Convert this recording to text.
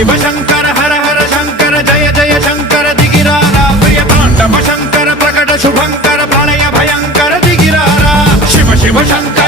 शिव शंकर हर हर शंकर जय जय शंकर दिगिरारा प्रिय तांडव शंकर प्रकट शुभंकर प्रलय भयंकर दिगिरारा शिव शिव शंकर